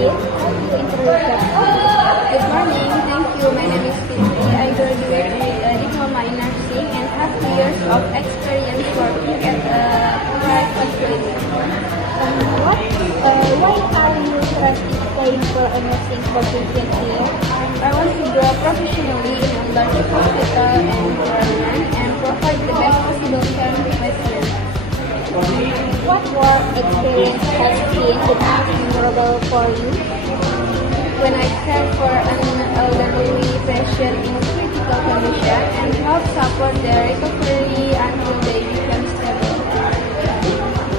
Steve. Introduce yourself. Good morning. Thank you. My name is Cindy. I graduated with a diploma in nursing and have 2 years of experience working at a private clinic. Why are you interested for a nursing position here? I want to grow professionally in a large hospital environment and provide the best possible care to patients. What work experience has been the most memorable for you? When I care for an elderly patient in critical condition and help support their recovery until they become stable.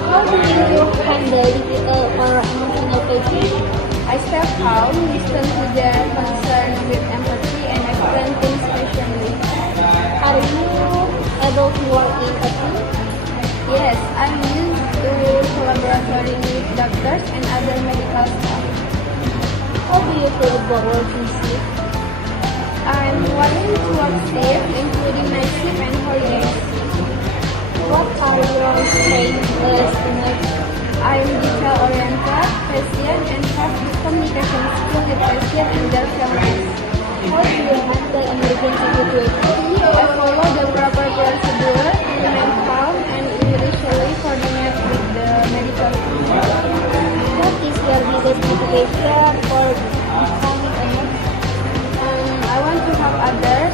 How do you handle difficult or emotional patients? I stay calm, listen to their concern with empathy, and explain things patiently. Are you able to work in a team? Yes, I'm used to collaborating with doctors and other medical staff. How do you feel about working shift? I'm wanting to work safe, including night shift and holidays. What are your strengths in nursing? I'm detail-oriented, patient, and have good communication skills with patients and their families. How do you handle emergency situations? I follow the proper procedure, remain calm, and immediately coordinate with the medical team. What is your biggest motivation for becoming a nurse? I want to help others